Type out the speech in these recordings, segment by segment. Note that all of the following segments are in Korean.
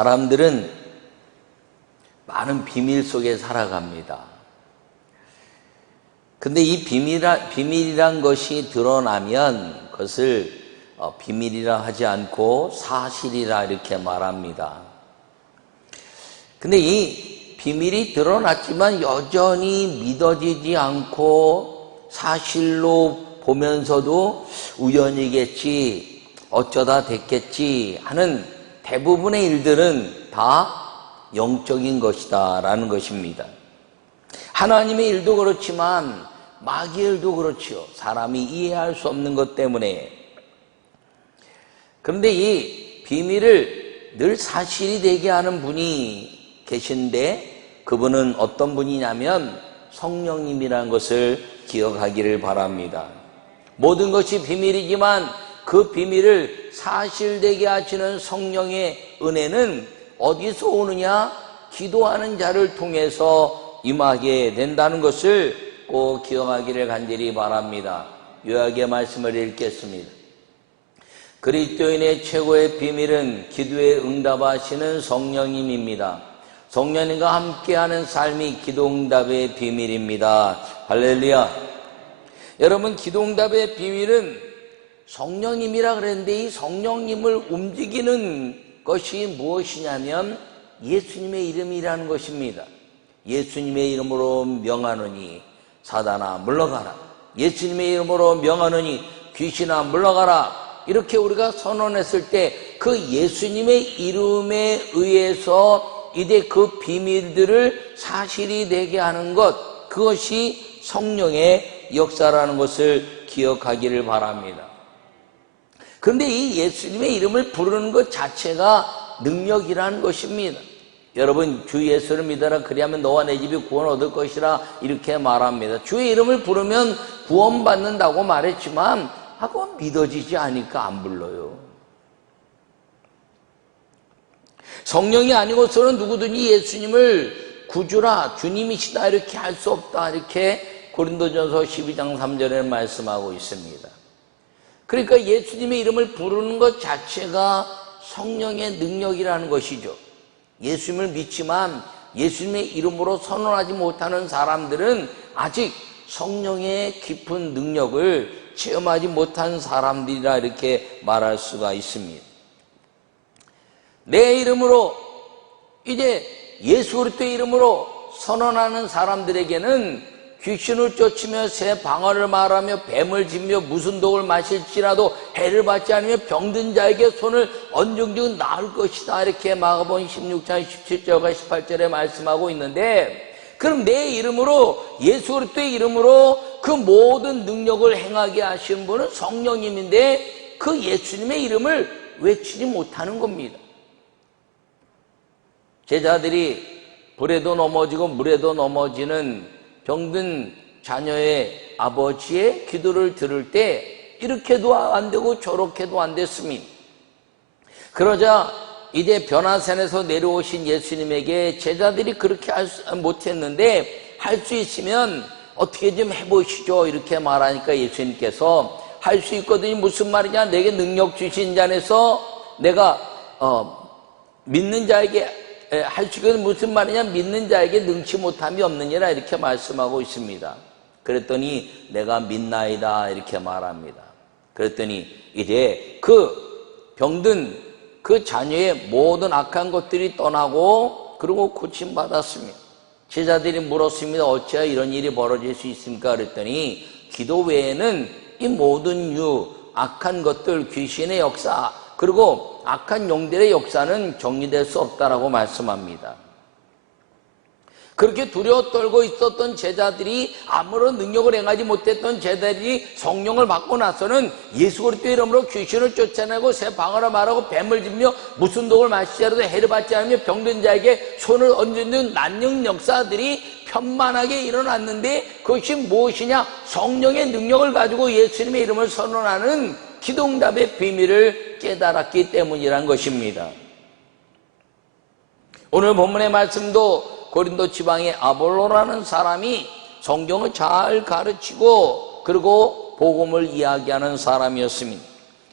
사람들은 많은 비밀 속에 살아갑니다. 근데 이 비밀이란 것이 드러나면 그것을 비밀이라 하지 않고 사실이라 이렇게 말합니다. 근데 이 비밀이 드러났지만 여전히 믿어지지 않고 사실로 보면서도 우연이겠지, 어쩌다 됐겠지 하는 대부분의 일들은 다 영적인 것이다 라는 것입니다. 하나님의 일도 그렇지만 마귀의 일도 그렇지요. 사람이 이해할 수 없는 것 때문에. 그런데 이 비밀을 늘 사실이 되게 하는 분이 계신데 그분은 어떤 분이냐면 성령님이라는 것을 기억하기를 바랍니다. 모든 것이 비밀이지만 그 비밀을 사실되게 하시는 성령의 은혜는 어디서 오느냐? 기도하는 자를 통해서 임하게 된다는 것을 꼭 기억하기를 간절히 바랍니다. 요약의 말씀을 읽겠습니다. 그리스도인의 최고의 비밀은 기도에 응답하시는 성령님입니다. 성령님과 함께하는 삶이 기도응답의 비밀입니다. 할렐루야. 여러분, 기도응답의 비밀은 성령님이라 그랬는데 이 성령님을 움직이는 것이 무엇이냐면 예수님의 이름이라는 것입니다. 예수님의 이름으로 명하노니 사단아 물러가라. 예수님의 이름으로 명하노니 귀신아 물러가라. 이렇게 우리가 선언했을 때 그 예수님의 이름에 의해서 이제 그 비밀들을 사실이 되게 하는 것, 그것이 성령의 역사라는 것을 기억하기를 바랍니다. 그런데 이 예수님의 이름을 부르는 것 자체가 능력이라는 것입니다. 여러분, 주 예수를 믿어라 그리하면 너와 내 집이 구원 얻을 것이라 이렇게 말합니다. 주의 이름을 부르면 구원받는다고 말했지만 하고 믿어지지 않으니까 안 불러요. 성령이 아니고서는 누구든지 예수님을 구주라 주님이시다 이렇게 할 수 없다 이렇게 고린도전서 12장 3절에 말씀하고 있습니다. 그러니까 예수님의 이름을 부르는 것 자체가 성령의 능력이라는 것이죠. 예수님을 믿지만 예수님의 이름으로 선언하지 못하는 사람들은 아직 성령의 깊은 능력을 체험하지 못한 사람들이라 이렇게 말할 수가 있습니다. 내 이름으로 이제 예수 그리스도의 이름으로 선언하는 사람들에게는 귀신을 쫓으며 새 방언을 말하며 뱀을 지며 무슨 독을 마실지라도 해를 받지 않으며 병든 자에게 손을 얹은즉 나을 것이다 이렇게 마가복음 16장 17절과 18절에 말씀하고 있는데, 그럼 내 이름으로 예수 그리스도의 이름으로 그 모든 능력을 행하게 하신 분은 성령님인데 그 예수님의 이름을 외치지 못하는 겁니다. 제자들이 불에도 넘어지고 물에도 넘어지는 병든 자녀의 아버지의 기도를 들을 때 이렇게도 안 되고 저렇게도 안 됐습니다. 그러자 이제 변화산에서 내려오신 예수님에게 제자들이 그렇게 못했는데 할 수 있으면 어떻게 좀 해보시죠 이렇게 말하니까 예수님께서 할 수 있거든요. 무슨 말이냐? 내게 능력 주신 자에서 내가 믿는 자에게 할 수 있거든. 무슨 말이냐? 믿는 자에게 능치 못함이 없느니라 이렇게 말씀하고 있습니다. 그랬더니 내가 믿나이다 이렇게 말합니다. 그랬더니 이제 그 병든 그 자녀의 모든 악한 것들이 떠나고 그리고 고침받았습니다. 제자들이 물었습니다. 어찌하여 이런 일이 벌어질 수 있습니까? 그랬더니 기도 외에는 이 모든 악한 것들, 귀신의 역사 그리고 악한 영들의 역사는 정리될 수 없다라고 말씀합니다. 그렇게 두려워 떨고 있었던 제자들이, 아무런 능력을 행하지 못했던 제자들이 성령을 받고 나서는 예수 그리스도의 이름으로 귀신을 쫓아내고 새 방언을 말하고 뱀을 짚며 무슨 독을 마시자라도 해를 받지 않으며 병든 자에게 손을 얹는 난영 역사들이 편만하게 일어났는데 그것이 무엇이냐? 성령의 능력을 가지고 예수님의 이름을 선언하는 기도응답의 비밀을 깨달았기 때문이란 것입니다. 오늘 본문의 말씀도 고린도 지방의 아볼로라는 사람이 성경을 잘 가르치고 그리고 복음을 이야기하는 사람이었습니다.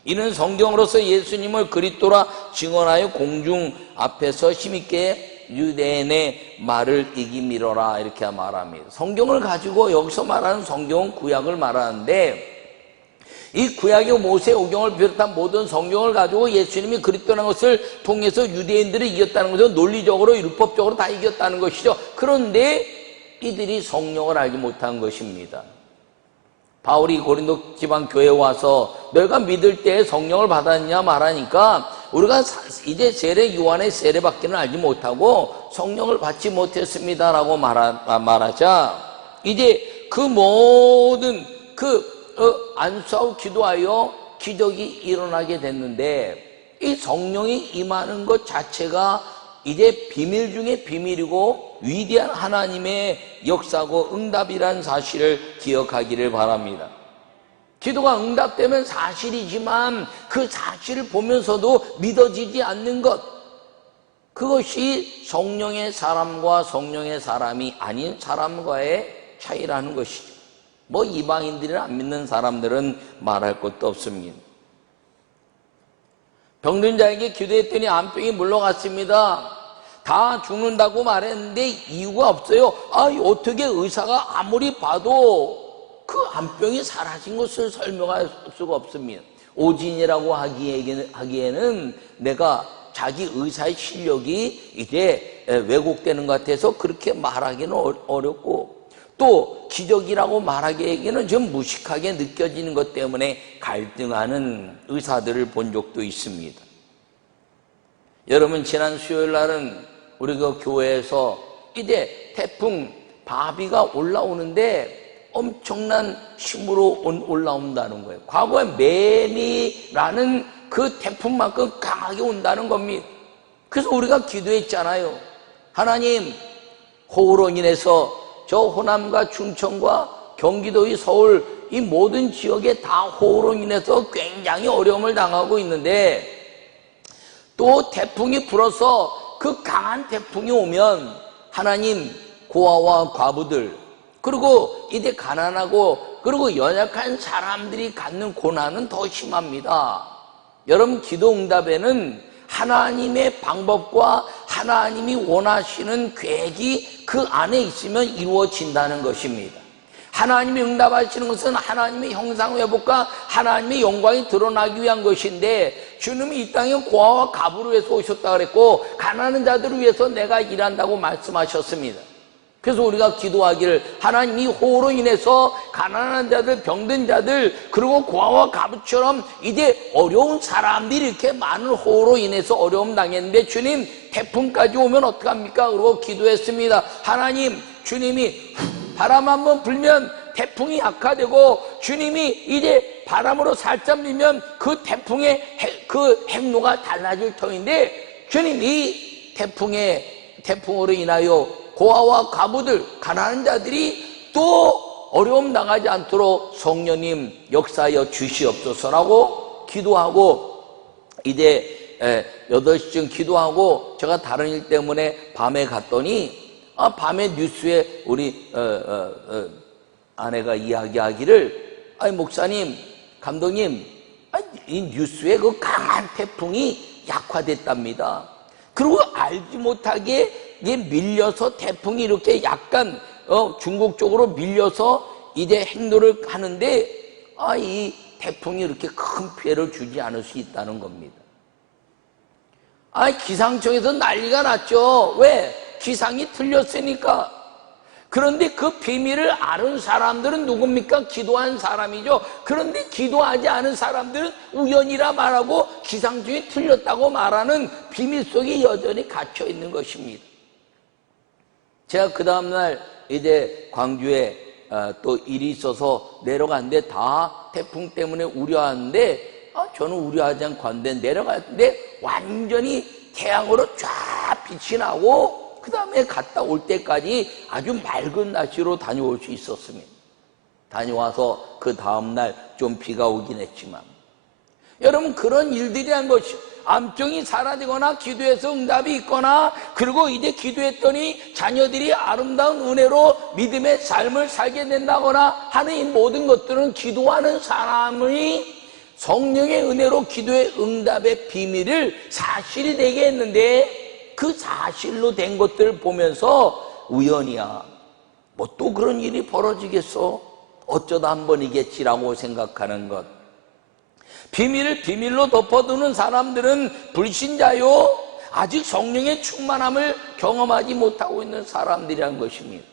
이는 성경으로서 예수님을 그리스도라 증언하여 공중 앞에서 힘있게 유대인의 말을 이기미러라 이렇게 말합니다. 성경을 가지고 여기서 말하는 성경은 구약을 말하는데 이 구약의 모세오경을 비롯한 모든 성경을 가지고 예수님이 그리스도라는 것을 통해서 유대인들을 이겼다는 것은 논리적으로 율법적으로 다 이겼다는 것이죠. 그런데 이들이 성령을 알지 못한 것입니다. 바울이 고린도 지방 교회에 와서 너희가 믿을 때 성령을 받았냐 말하니까 우리가 이제 세례 요한의 세례밖에는 알지 못하고 성령을 받지 못했습니다라고 말하자 이제 그 모든 안수하고 기도하여 기적이 일어나게 됐는데 이 성령이 임하는 것 자체가 이제 비밀 중에 비밀이고 위대한 하나님의 역사고 응답이란 사실을 기억하기를 바랍니다. 기도가 응답되면 사실이지만 그 사실을 보면서도 믿어지지 않는 것, 그것이 성령의 사람과 성령의 사람이 아닌 사람과의 차이라는 것이죠. 뭐 이방인들이나 안 믿는 사람들은 말할 것도 없습니다. 병든 자에게 기도했더니 암병이 물러갔습니다. 다 죽는다고 말했는데 이유가 없어요. 어떻게 의사가 아무리 봐도 그 암병이 사라진 것을 설명할 수가 없습니다. 오진이라고 하기에는 내가 자기 의사의 실력이 이제 왜곡되는 것 같아서 그렇게 말하기는 어렵고 또 기적이라고 말하기에는 좀 무식하게 느껴지는 것 때문에 갈등하는 의사들을 본 적도 있습니다. 여러분 지난 수요일 날은 우리 그 교회에서 이제 태풍 바비가 올라오는데 엄청난 힘으로 올라온다는 거예요. 과거에 매미라는 그 태풍만큼 강하게 온다는 겁니다. 그래서 우리가 기도했잖아요. 하나님, 호우로 인해서 저 호남과 충청과 경기도의 서울 이 모든 지역에 다 호우로 인해서 굉장히 어려움을 당하고 있는데 또 태풍이 불어서 그 강한 태풍이 오면 하나님 고아와 과부들 그리고 이제 가난하고 그리고 연약한 사람들이 갖는 고난은 더 심합니다. 여러분 기도 응답에는 하나님의 방법과 하나님이 원하시는 계획이 그 안에 있으면 이루어진다는 것입니다. 하나님이 응답하시는 것은 하나님의 형상회복과 하나님의 영광이 드러나기 위한 것인데 주님이 이 땅에 고아와 과부를 위해서 오셨다 그랬고 가난한 자들을 위해서 내가 일한다고 말씀하셨습니다. 그래서 우리가 기도하기를 하나님이 호우로 인해서 가난한 자들, 병든 자들 그리고 고아와 과부처럼 이제 어려운 사람들이 이렇게 많은 호우로 인해서 어려움 당했는데 주님 태풍까지 오면 어떡합니까? 그러고 기도했습니다. 하나님 주님이 바람 한번 불면 태풍이 약화되고 주님이 이제 바람으로 살짝 밀면 그 태풍의 그 행로가 달라질 터인데 주님 이 태풍으로 인하여 고아와 과부들 가난한 자들이 또 어려움 당하지 않도록 성령님 역사하여 주시옵소서라고 기도하고 이제 8시쯤 기도하고 제가 다른 일 때문에 밤에 갔더니 밤에 뉴스에 우리 아내가 이야기하기를 목사님 감독님 이 뉴스에 그 강한 태풍이 약화됐답니다. 그리고 알지 못하게 밀려서 태풍이 이렇게 약간 중국 쪽으로 밀려서 이제 행로를 하는데 이 태풍이 이렇게 큰 피해를 주지 않을 수 있다는 겁니다. 기상청에서 난리가 났죠. 왜? 기상이 틀렸으니까. 그런데 그 비밀을 아는 사람들은 누굽니까? 기도한 사람이죠. 그런데 기도하지 않은 사람들은 우연이라 말하고 기상청이 틀렸다고 말하는 비밀 속에 여전히 갇혀 있는 것입니다. 제가 그 다음날 이제 광주에 또 일이 있어서 내려갔는데 다 태풍 때문에 우려하는데 저는 우려하지 않고 왔는데 내려갔는데 완전히 태양으로 쫙 빛이 나고 그 다음에 갔다 올 때까지 아주 맑은 날씨로 다녀올 수 있었습니다. 다녀와서 그 다음날 좀 비가 오긴 했지만 여러분 그런 일들이란 것이 암병이 사라지거나 기도해서 응답이 있거나 그리고 이제 기도했더니 자녀들이 아름다운 은혜로 믿음의 삶을 살게 된다거나 하는 이 모든 것들은 기도하는 사람의 성령의 은혜로 기도의 응답의 비밀을 사실이 되게 했는데 그 사실로 된 것들을 보면서 우연이야, 뭐 또 그런 일이 벌어지겠어, 어쩌다 한 번이겠지라고 생각하는 것. 비밀을 비밀로 덮어두는 사람들은 불신자요, 아직 성령의 충만함을 경험하지 못하고 있는 사람들이란 것입니다.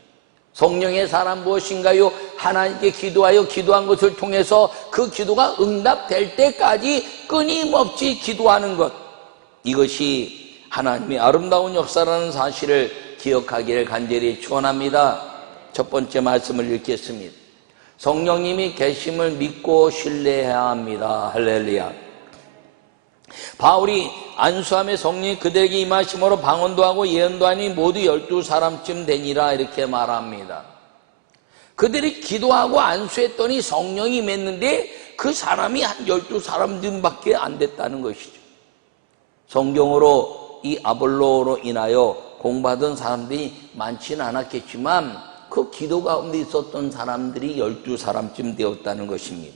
성령의 사람 무엇인가요? 하나님께 기도하여 기도한 것을 통해서 그 기도가 응답될 때까지 끊임없이 기도하는 것, 이것이 하나님의 아름다운 역사라는 사실을 기억하기를 간절히 축원합니다. 첫 번째 말씀을 읽겠습니다. 성령님이 계심을 믿고 신뢰해야 합니다. 할렐루야. 바울이 안수함에 성령이 그들에게 임하심으로 방언도 하고 예언도 하니 모두 12사람쯤 되니라, 이렇게 말합니다. 그들이 기도하고 안수했더니 성령이 임했는데 그 사람이 한 12사람쯤밖에 안 됐다는 것이죠. 성경으로 이 아볼로로 인하여 공부하던 사람들이 많지는 않았겠지만 그 기도 가운데 있었던 사람들이 12사람쯤 되었다는 것입니다.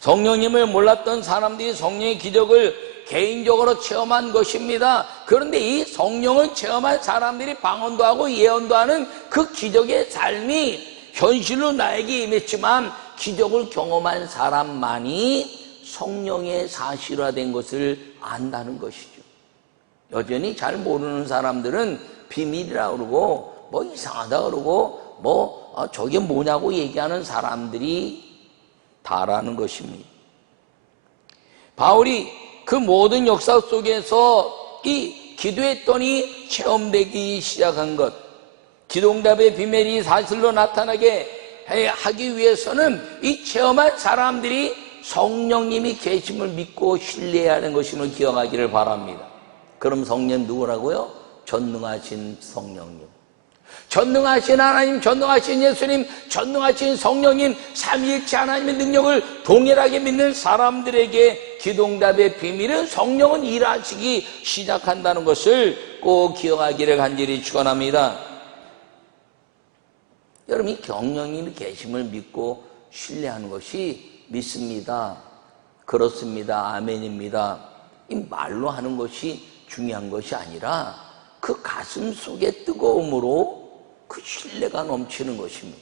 성령님을 몰랐던 사람들이 성령의 기적을 개인적으로 체험한 것입니다. 그런데 이 성령을 체험한 사람들이 방언도 하고 예언도 하는 그 기적의 삶이 현실로 나에게 임했지만 기적을 경험한 사람만이 성령의 사실화된 것을 안다는 것이죠. 여전히 잘 모르는 사람들은 비밀이라고 그러고 뭐 이상하다 그러고 뭐 저게 뭐냐고 얘기하는 사람들이 다라는 것입니다. 바울이 그 모든 역사 속에서 이 기도했더니 체험되기 시작한 것, 기도응답의 비밀이 사실로 나타나게 하기 위해서는 이 체험한 사람들이 성령님이 계심을 믿고 신뢰해야 하는 것임을 기억하기를 바랍니다. 그럼 성령 누구라고요? 전능하신 성령님, 전능하신 하나님, 전능하신 예수님, 전능하신 성령님, 삼위일체 하나님의 능력을 동일하게 믿는 사람들에게 기도응답의 비밀은 성령은 일하시기 시작한다는 것을 꼭 기억하기를 간절히 축원합니다. 여러분이 성령님이 계심을 믿고 신뢰하는 것이 믿습니다, 그렇습니다, 아멘입니다, 이 말로 하는 것이 중요한 것이 아니라 그 가슴 속의 뜨거움으로 그 신뢰가 넘치는 것입니다.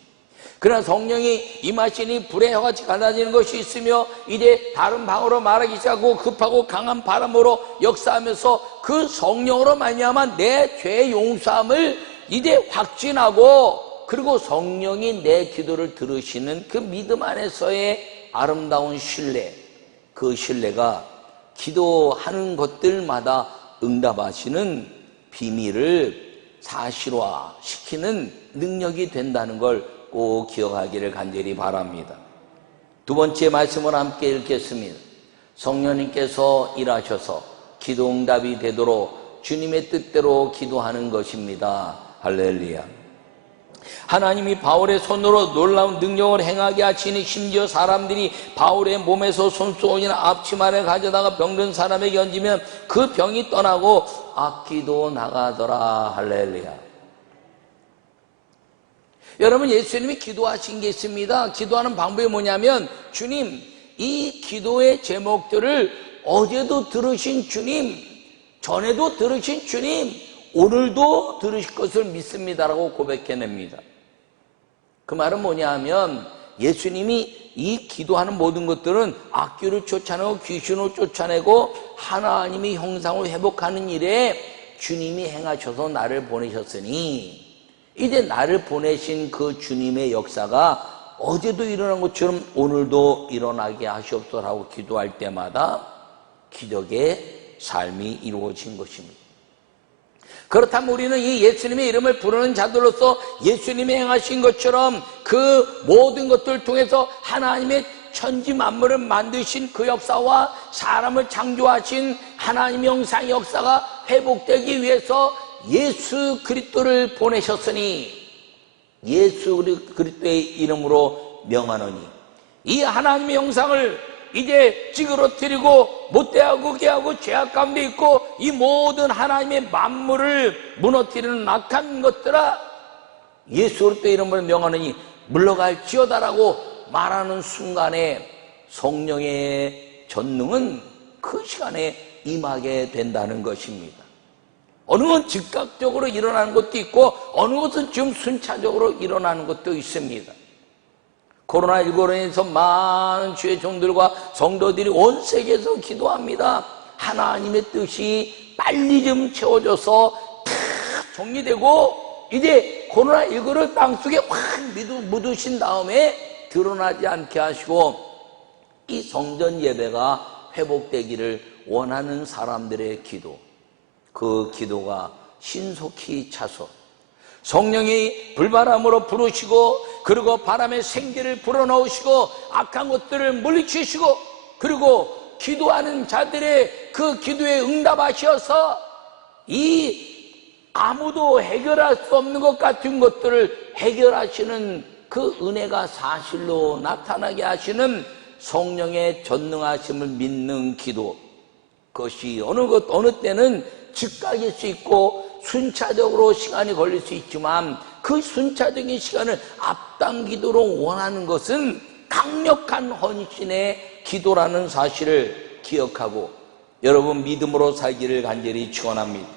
그러나 성령이 임하시니 불의 혀같이 갈라지는 것이 있으며 이제 다른 방언으로 말하기 시작하고 급하고 강한 바람으로 역사하면서 그 성령으로 말미암아 내 죄 용서함을 이제 확진하고, 그리고 성령이 내 기도를 들으시는 그 믿음 안에서의 아름다운 신뢰, 그 신뢰가 기도하는 것들마다 응답하시는 비밀을 사실화시키는 능력이 된다는 걸 꼭 기억하기를 간절히 바랍니다. 두 번째 말씀을 함께 읽겠습니다. 성령님께서 일하셔서 기도응답이 되도록 주님의 뜻대로 기도하는 것입니다. 할렐루야. 하나님이 바울의 손으로 놀라운 능력을 행하게 하시니 심지어 사람들이 바울의 몸에서 손수건이나 앞치마를 가져다가 병든 사람에게 얹으면 그 병이 떠나고 악기도 나가더라. 할렐루야. 여러분, 예수님이 기도하신 게 있습니다. 기도하는 방법이 뭐냐면, 주님, 이 기도의 제목들을 어제도 들으신 주님, 전에도 들으신 주님, 오늘도 들으실 것을 믿습니다라고 고백해냅니다. 그 말은 뭐냐 하면 예수님이 이 기도하는 모든 것들은 악귀를 쫓아내고 귀신을 쫓아내고 하나님의 형상을 회복하는 일에 주님이 행하셔서 나를 보내셨으니 이제 나를 보내신 그 주님의 역사가 어제도 일어난 것처럼 오늘도 일어나게 하시옵소서라고 기도할 때마다 기적의 삶이 이루어진 것입니다. 그렇다면 우리는 이 예수님의 이름을 부르는 자들로서 예수님이 행하신 것처럼 그 모든 것들을 통해서 하나님의 천지 만물을 만드신 그 역사와 사람을 창조하신 하나님의 형상의 역사가 회복되기 위해서 예수 그리스도를 보내셨으니 예수 그리스도의 이름으로 명하노니, 이 하나님의 형상을 이제 찌그러뜨리고 못되하고 개하고 죄악 가운데 있고 이 모든 하나님의 만물을 무너뜨리는 악한 것들아, 예수 그리스도의 이름으로 명하노니 물러갈지어다라고 말하는 순간에 성령의 전능은 그 시간에 임하게 된다는 것입니다. 어느 건 즉각적으로 일어나는 것도 있고 어느 것은 좀 순차적으로 일어나는 것도 있습니다. 코로나19로 인해서 많은 주의 종들과 성도들이 온 세계에서 기도합니다. 하나님의 뜻이 빨리 좀 채워져서 다 정리되고 이제 코로나19를 땅속에 확 묻으신 다음에 드러나지 않게 하시고 이 성전 예배가 회복되기를 원하는 사람들의 기도, 그 기도가 신속히 차서 성령이 불바람으로 부르시고 그리고 바람의 생기를 불어넣으시고 악한 것들을 물리치시고 그리고 기도하는 자들의 그 기도에 응답하셔서 이 아무도 해결할 수 없는 것 같은 것들을 해결하시는 그 은혜가 사실로 나타나게 하시는 성령의 전능하심을 믿는 기도, 그것이 어느 때는 즉각일 수 있고 순차적으로 시간이 걸릴 수 있지만 그 순차적인 시간을 앞당기도록 원하는 것은 강력한 헌신의 기도라는 사실을 기억하고 여러분 믿음으로 살기를 간절히 축원합니다.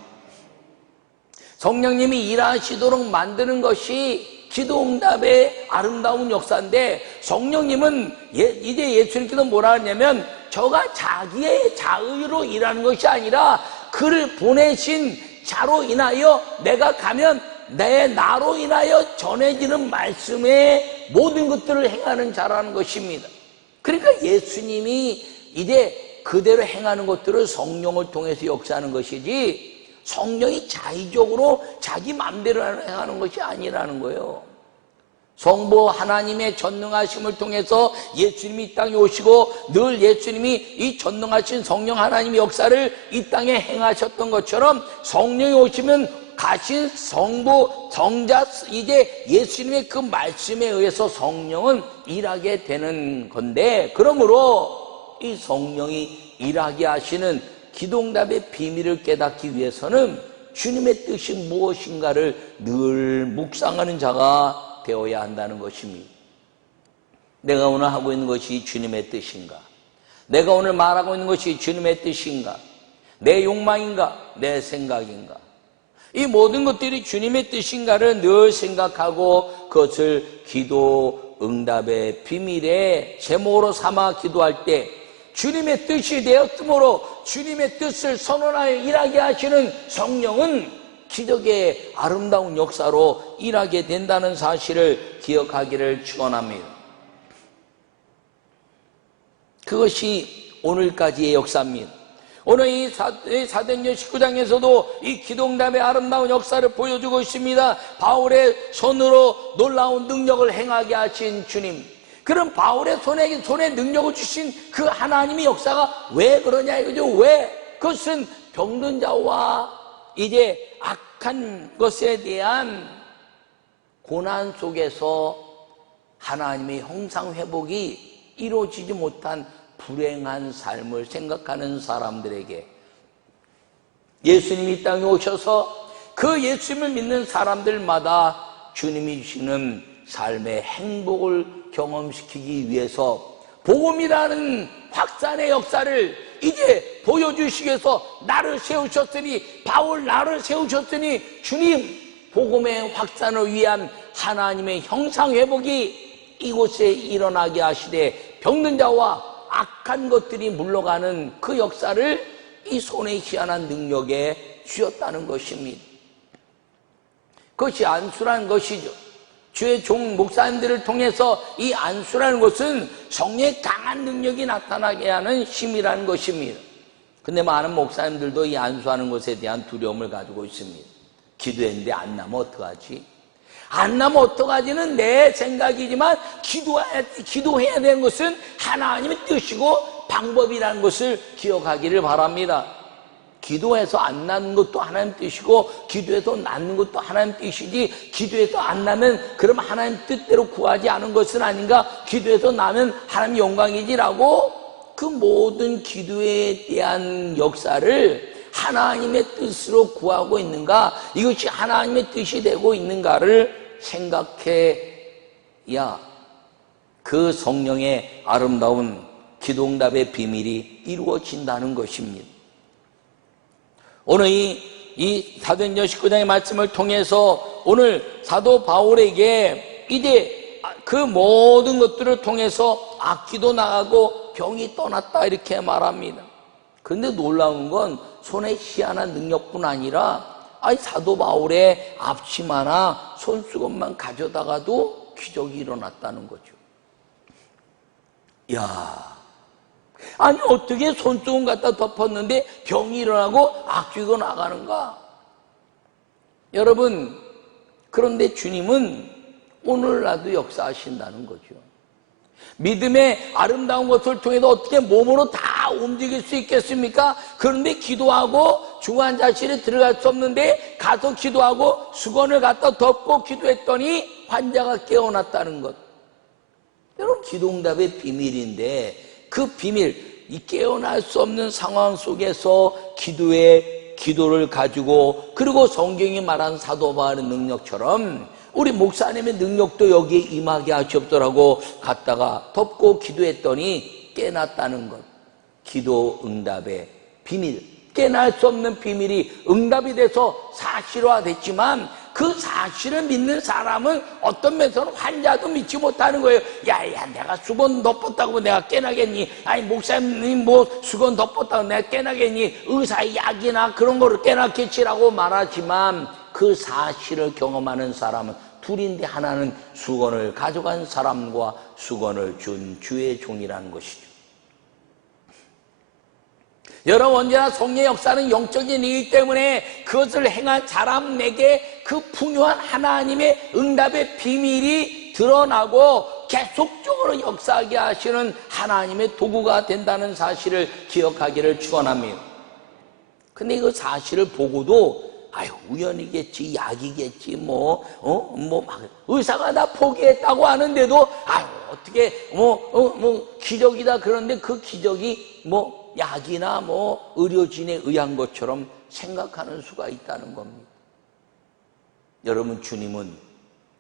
성령님이 일하시도록 만드는 것이 기도응답의 아름다운 역사인데 성령님은 이제 예수님께서 뭐라 하냐면 저가 자기의 자의로 일하는 것이 아니라 그를 보내신 자로 인하여 내가 가면 내 나로 인하여 전해지는 말씀의 모든 것들을 행하는 자라는 것입니다. 그러니까 예수님이 이제 그대로 행하는 것들을 성령을 통해서 역사하는 것이지 성령이 자의적으로 자기 마음대로 행하는 것이 아니라는 거예요. 성부 하나님의 전능하심을 통해서 예수님이 이 땅에 오시고 늘 예수님이 이 전능하신 성령 하나님의 역사를 이 땅에 행하셨던 것처럼 성령이 오시면 가신 성부 성자 이제 예수님의 그 말씀에 의해서 성령은 일하게 되는 건데 그러므로 이 성령이 일하게 하시는 기도응답의 비밀을 깨닫기 위해서는 주님의 뜻이 무엇인가를 늘 묵상하는 자가 되어야 한다는 것입니다. 내가 오늘 하고 있는 것이 주님의 뜻인가? 내가 오늘 말하고 있는 것이 주님의 뜻인가? 내 욕망인가? 내 생각인가? 이 모든 것들이 주님의 뜻인가를 늘 생각하고 그것을 기도 응답의 비밀의 제목으로 삼아 기도할 때 주님의 뜻이 되었으므로 주님의 뜻을 선언하여 일하게 하시는 성령은 기적의 아름다운 역사로 일하게 된다는 사실을 기억하기를 축원합니다. 그것이 오늘까지의 역사입니다. 오늘 이 사도행전 19장에서도 이 기도응답의 아름다운 역사를 보여주고 있습니다. 바울의 손으로 놀라운 능력을 행하게 하신 주님. 그럼 바울의 손에 능력을 주신 그 하나님의 역사가 왜 그러냐 이거죠. 왜? 그것은 병든 자와 이제 악한 것에 대한 고난 속에서 하나님의 형상회복이 이루어지지 못한 불행한 삶을 생각하는 사람들에게 예수님이 이 땅에 오셔서 그 예수님을 믿는 사람들마다 주님이 주시는 삶의 행복을 경험시키기 위해서 복음이라는 확산의 역사를 이제 보여주시기 위해서 나를 세우셨으니 바울 나를 세우셨으니 주님 복음의 확산을 위한 하나님의 형상회복이 이곳에 일어나게 하시되 병든 자와 악한 것들이 물러가는 그 역사를 이 손에 희한한 능력에 주셨다는 것입니다. 그것이 안수라는 것이죠. 주의 종 목사님들을 통해서 이 안수라는 것은 성령의 강한 능력이 나타나게 하는 힘이라는 것입니다. 근데 많은 목사님들도 이 안수하는 것에 대한 두려움을 가지고 있습니다. 기도했는데 안 나면 어떡하지? 안 나면 어떡하지는 내 생각이지만 기도해야 되는 것은 하나님의 뜻이고 방법이라는 것을 기억하기를 바랍니다. 기도해서 안 나는 것도 하나님 뜻이고 기도해서 낫는 것도 하나님 뜻이지 기도해서 안 나면 그럼 하나님 뜻대로 구하지 않은 것은 아닌가? 기도해서 나면 하나님 영광이지라고 그 모든 기도에 대한 역사를 하나님의 뜻으로 구하고 있는가? 이것이 하나님의 뜻이 되고 있는가를 생각해야 그 성령의 아름다운 기도응답의 비밀이 이루어진다는 것입니다. 오늘 이 이 사도행전 19장의 말씀을 통해서 오늘 사도 바울에게 이제 그 모든 것들을 통해서 악기도 나가고 병이 떠났다 이렇게 말합니다. 그런데 놀라운 건 손에 희한한 능력뿐 아니라 사도 바울의 앞치마나 손수건만 가져다가도 기적이 일어났다는 거죠. 야, 아니 어떻게 손수건 갖다 덮었는데 병이 일어나고 악귀가 나가는가? 여러분, 그런데 주님은 오늘날도 역사하신다는 거죠. 믿음의 아름다운 것을 통해서 어떻게 몸으로 다 움직일 수 있겠습니까? 그런데 기도하고 중환자실에 들어갈 수 없는데 가서 기도하고 수건을 갖다 덮고 기도했더니 환자가 깨어났다는 것. 여러분, 기도응답의 비밀인데 그 비밀, 이 깨어날 수 없는 상황 속에서 기도를 가지고, 그리고 성경이 말한 사도 바울의 능력처럼 우리 목사님의 능력도 여기에 임하게 하시옵더라고 갔다가 덮고 기도했더니 깨났다는 것. 기도 응답의 비밀, 깨날 수 없는 비밀이 응답이 돼서 사실화됐지만 그 사실을 믿는 사람은 어떤 면에서는 환자도 믿지 못하는 거예요. 야, 내가 수건 덮었다고 내가 깨나겠니? 아니, 목사님 뭐 수건 덮었다고 내가 깨나겠니? 의사의 약이나 그런 거를 깨나겠지라고 말하지만 그 사실을 경험하는 사람은 둘인데 하나는 수건을 가져간 사람과 수건을 준 주의 종이라는 것이죠. 여러분, 언제나 성령의 역사는 영적인 일이기 때문에 그것을 행한 사람에게 그 풍요한 하나님의 응답의 비밀이 드러나고 계속적으로 역사하게 하시는 하나님의 도구가 된다는 사실을 기억하기를 축원합니다. 근데 그 사실을 보고도 우연이겠지, 약이겠지, 의사가 나 포기했다고 하는데도, 어떻게, 기적이다 그러는데 그 기적이 약이나 의료진에 의한 것처럼 생각하는 수가 있다는 겁니다. 여러분, 주님은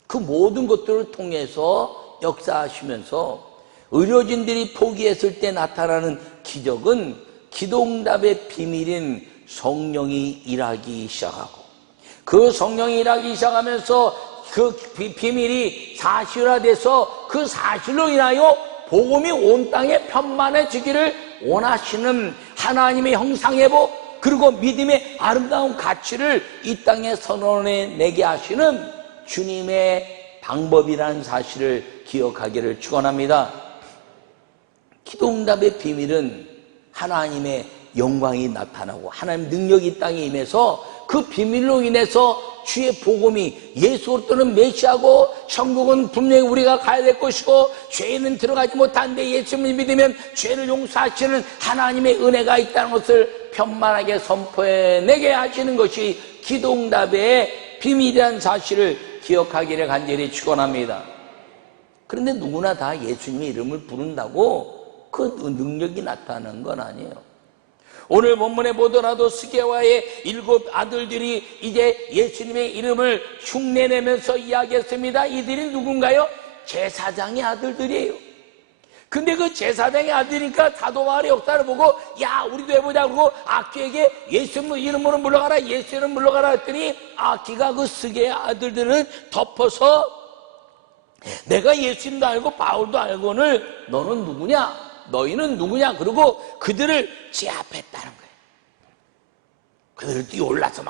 그 모든 것들을 통해서 역사하시면서 의료진들이 포기했을 때 나타나는 기적은 기도응답의 비밀인 성령이 일하기 시작하고, 그 성령이 일하기 시작하면서 그 비밀이 사실화돼서 그 사실로 인하여 복음이 온 땅에 편만해지기를 원하시는 하나님의 형상회복, 그리고 믿음의 아름다운 가치를 이 땅에 선언해내게 하시는 주님의 방법이라는 사실을 기억하기를 축원합니다. 기도응답의 비밀은 하나님의 영광이 나타나고 하나님 능력이 이 땅에 임해서 그 비밀로 인해서 주의 복음이 예수 그리스도는 메시아고 천국은 분명히 우리가 가야 될 것이고 죄는 들어가지 못하는데 예수님을 믿으면 죄를 용서하시는 하나님의 은혜가 있다는 것을 편만하게 선포해내게 하시는 것이 기도응답의 비밀이라는 사실을 기억하기를 간절히 축원합니다. 그런데 누구나 다 예수님의 이름을 부른다고 그 능력이 나타나는 건 아니에요. 오늘 본문에 보더라도 스게와의 7 아들들이 이제 예수님의 이름을 흉내내면서 이야기했습니다. 이들이 누군가요? 제사장의 아들들이에요. 근데 그 제사장의 아들이니까 사도 바울의 역사를 보고 우리도 해보자 그러고 아키에게 예수 이름으로 물러가라, 예수 이름 물러가라 했더니 아키가 그 스게의 아들들을 덮어서 내가 예수님도 알고 바울도 알고는 너는 누구냐? 너희는 누구냐? 그러고 그들을 제압했다는 거예요. 그들을 뛰어올라서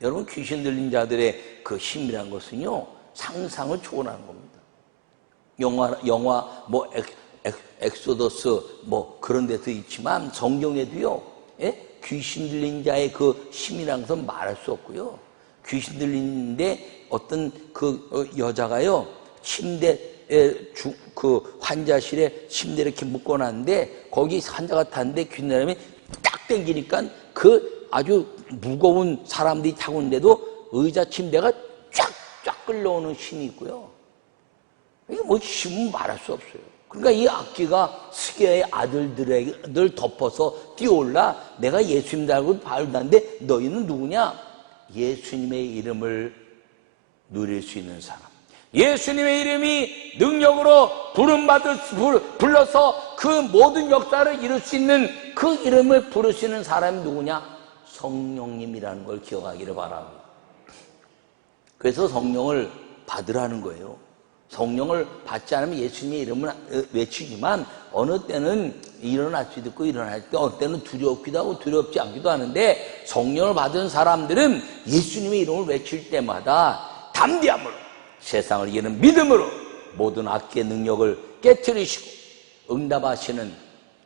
여러분, 귀신 들린 자들의 그 힘이란 것은요, 상상을 초월하는 겁니다. 영화 엑소더스 그런 데도 있지만 성경에도요, 귀신 들린 자의 그 힘이란 것은 말할 수 없고요. 귀신 들린데 어떤 그 여자가요, 그 환자실에 침대 이렇게 묶어놨는데 거기 환자가 탔는데 귀신들이 딱 당기니까 그 아주 무거운 사람들이 타고 있는데도 의자 침대가 쫙쫙 끌려오는 힘이 있고요. 이게 힘은 말할 수 없어요. 그러니까 이 악귀가 스게의 아들들을 덮어서 뛰어올라 내가 예수님 알고 바울다는데 너희는 누구냐? 예수님의 이름을 누릴 수 있는 사람, 예수님의 이름이 능력으로 불러서 그 모든 역사를 이룰 수 있는 그 이름을 부르시는 사람이 누구냐? 성령님이라는 걸 기억하기를 바랍니다. 그래서 성령을 받으라는 거예요. 성령을 받지 않으면 예수님의 이름을 외치지만 어느 때는 일어날 수도 있고 일어날 때 어느 때는 두렵기도 하고 두렵지 않기도 하는데, 성령을 받은 사람들은 예수님의 이름을 외칠 때마다 담대함으로, 세상을 이기는 믿음으로 모든 악기의 능력을 깨트리시고 응답하시는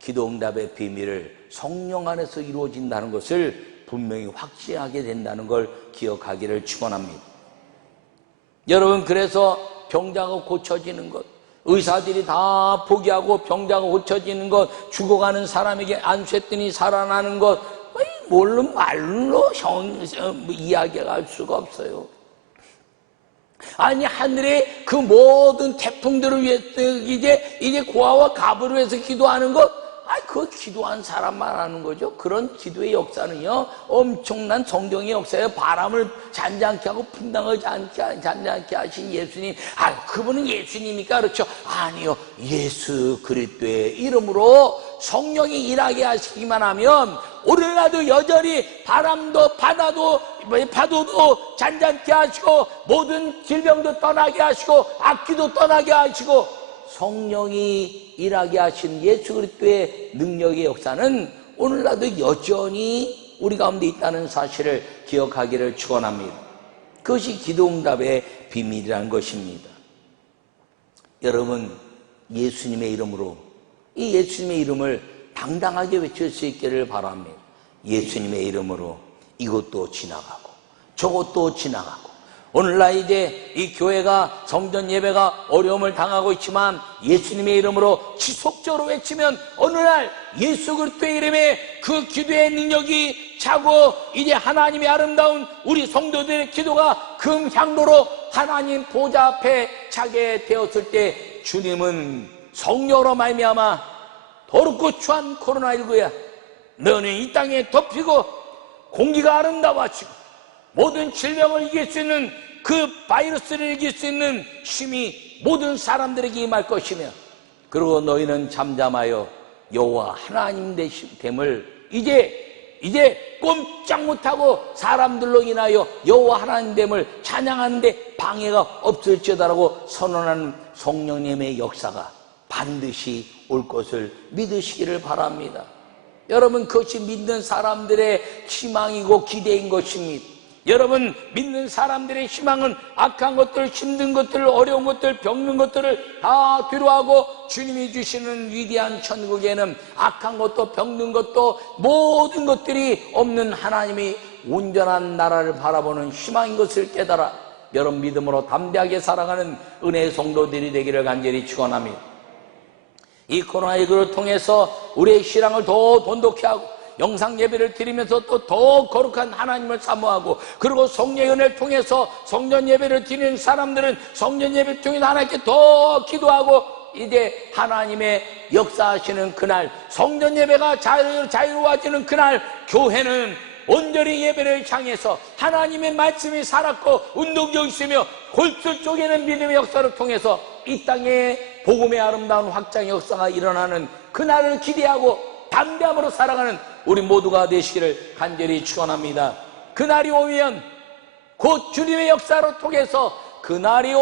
기도 응답의 비밀을 성령 안에서 이루어진다는 것을 분명히 확신하게 된다는 걸 기억하기를 축원합니다. 여러분, 그래서 병자가 고쳐지는 것, 의사들이 다 포기하고 병자가 고쳐지는 것, 죽어가는 사람에게 안수했더니 살아나는 것, 말로 이야기가 할 수가 없어요. 아니, 하늘의 그 모든 태풍들을 위해서 이제 고아와 가부를 위해서 기도하는 것, 그 기도한 사람만 하는 거죠. 그런 기도의 역사는요, 엄청난 성경의 역사예요. 바람을 잔잔케 하고 풍랑을 잔잔케 하신 예수님, 그분은 예수님입니까? 그렇죠. 아니요, 예수 그리스도의 이름으로 성령이 일하게 하시기만 하면 오늘날도 여전히 바람도 파도도 잔잔케 하시고 모든 질병도 떠나게 하시고 악기도 떠나게 하시고, 성령이 일하게 하신 예수 그리스도의 능력의 역사는 오늘날도 여전히 우리 가운데 있다는 사실을 기억하기를 축원합니다. 그것이 기도응답의 비밀이라는 것입니다. 여러분, 예수님의 이름으로, 이 예수님의 이름을 당당하게 외칠 수 있기를 바랍니다. 예수님의 이름으로 이것도 지나가고 저것도 지나가고, 오늘날 이제 이 교회가 성전 예배가 어려움을 당하고 있지만 예수님의 이름으로 지속적으로 외치면 어느 날 예수 그리스도의 이름에 그 기도의 능력이 차고, 이제 하나님의 아름다운 우리 성도들의 기도가 금향로로 하나님 보좌 앞에 차게 되었을 때, 주님은 성령으로 말미암아 더럽고 추한 코로나19야, 너는 이 땅에 덮이고 공기가 아름다워지고 모든 질병을 이길 수 있는, 그 바이러스를 이길 수 있는 힘이 모든 사람들에게 임할 것이며, 그리고 너희는 잠잠하여 여호와 하나님 됨을 이제 꼼짝 못하고 사람들로 인하여 여호와 하나님 됨을 찬양하는데 방해가 없을지어다라고 선언하는 성령님의 역사가 반드시 올 것을 믿으시기를 바랍니다. 여러분, 그것이 믿는 사람들의 희망이고 기대인 것입니다. 여러분, 믿는 사람들의 희망은 악한 것들, 힘든 것들, 어려운 것들, 병든 것들을 다 뒤로하고 주님이 주시는 위대한 천국에는 악한 것도 병든 것도 모든 것들이 없는 하나님이 온전한 나라를 바라보는 희망인 것을 깨달아 여러분 믿음으로 담대하게 살아가는 은혜의 성도들이 되기를 간절히 축원합니다. 이 코로나19를 통해서 우리의 신앙을 더 돈독히 하고 영상 예배를 드리면서 또 더 거룩한 하나님을 사모하고, 그리고 성령의 은혜를 통해서 성전 예배를 드리는 사람들은 성전 예배를 통해서 하나님께 더 기도하고, 이제 하나님의 역사하시는 그날, 성전 예배가 자유로워지는 그날, 교회는 온전히 예배를 향해서 하나님의 말씀이 살았고 운동적이시며 골수 쪽에는 믿음의 역사를 통해서 이 땅에 복음의 아름다운 확장의 역사가 일어나는 그날을 기대하고 담대함으로 살아가는 우리 모두가 되시기를 간절히 축원합니다. 그날이 오면, 곧 주님의 역사로 통해서 그날이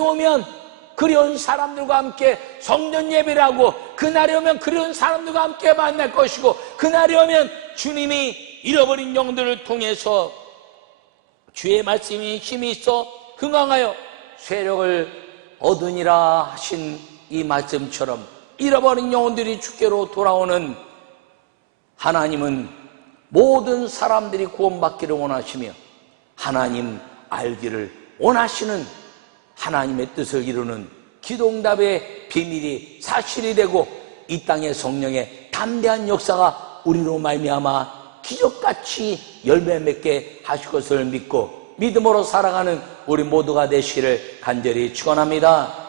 오면 그리운 사람들과 함께 성전 예배를 하고, 그날이 오면 그리운 사람들과 함께 만날 것이고, 그날이 오면 주님이 잃어버린 영들을 통해서 주의 말씀이 힘이 있어 흥황하여 세력을 얻으니라 하신 이 말씀처럼 잃어버린 영혼들이 주께로 돌아오는 하나님은 모든 사람들이 구원받기를 원하시며 하나님 알기를 원하시는 하나님의 뜻을 이루는 기도응답의 비밀이 사실이 되고, 이 땅의 성령의 담대한 역사가 우리로 말미암아 기적같이 열매 맺게 하실 것을 믿고 믿음으로 살아가는 우리 모두가 되시기를 간절히 축원합니다.